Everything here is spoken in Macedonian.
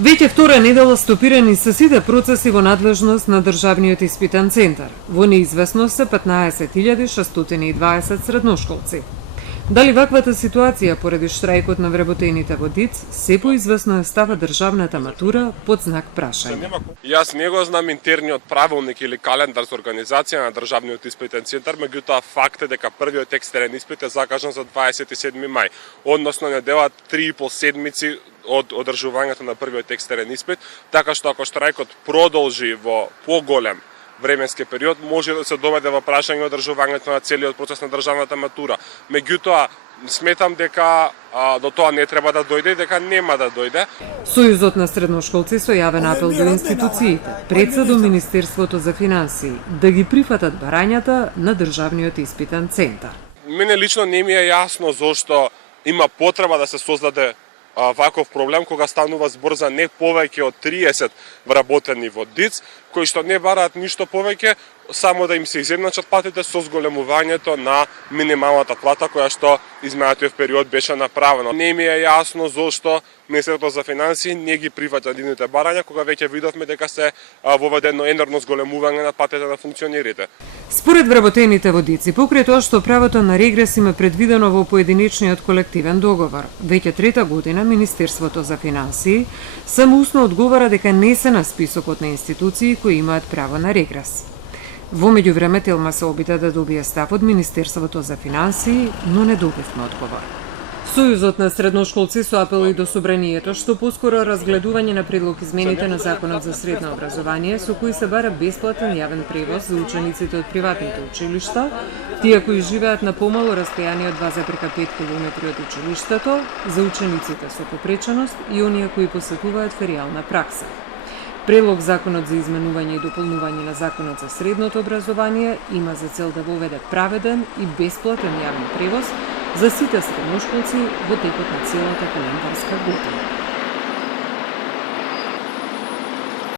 Веќе втора недела стопирани се сите процеси во надлежност на Државниот испитен центар. Во неизвестност се 15.620 средношколци. Дали ваквата ситуација поради штрајкот на вработените во ДИЦ се поизвестно е става државната матура под знак прашање. Јас не го знам интерниот правилник или календар за организација на Државниот испитен центар, меѓутоа факт е дека првиот екстерен испит е закажан за 27 мај, односно недела 3,5 седмици од одржувањето на првиот екстерен испит, така што ако штрајкот продолжи во поголем временски период, може да се доведе во прашање одржувањето на целиот процес на државната матура. Меѓутоа, сметам дека до тоа не треба да дојде и дека нема да дојде. Сојузот на средношколци со јавен апел до институциите, пред се до Министерството за финансии, да ги прифатат барањата на Државниот испитен центар. Мене лично не ми е јасно зошто има потреба да се создаде ваков проблем кога станува збор за не повеќе од 30 вработени во ДИЦ, кои што не бараат ништо повеќе, само да им се изедначат платите со зголемувањето на минималната плата која што изминатиот период беше направено. Не ми е јасно зошто Министерството за финансии не ги прифаќа нивните барања, кога веќе видовме дека се воведено енорно зголемување на платите на функционерите. Според вработените во ДИЦ, покрај тоа што правото на регрес им е предвидено во поединечниот колективен договор, веќе трета година Министерството за финансии само усно одговара дека не се на списокот на институции кои имаат право на регрес. Во меѓувреме Телма се обида да добие став од Министерството за финансии, но не добивме одговор. Сојузот на средношколци со апел и до собранието што поскоро разгледување на предлог измените на Законот за средно образование со кои се бара бесплатен јавен превоз за учениците од приватните училишта, тие кои живеат на помало растојание од 2,5 км од училиштето, за учениците со попреченост и оние кои посетуваат феријална пракса. Предлог Законот за изменување и дополнување на Законот за средното образование има за цел да воведе праведен и бесплатен јавен превоз за сите средношколци во текот на целата календарска година.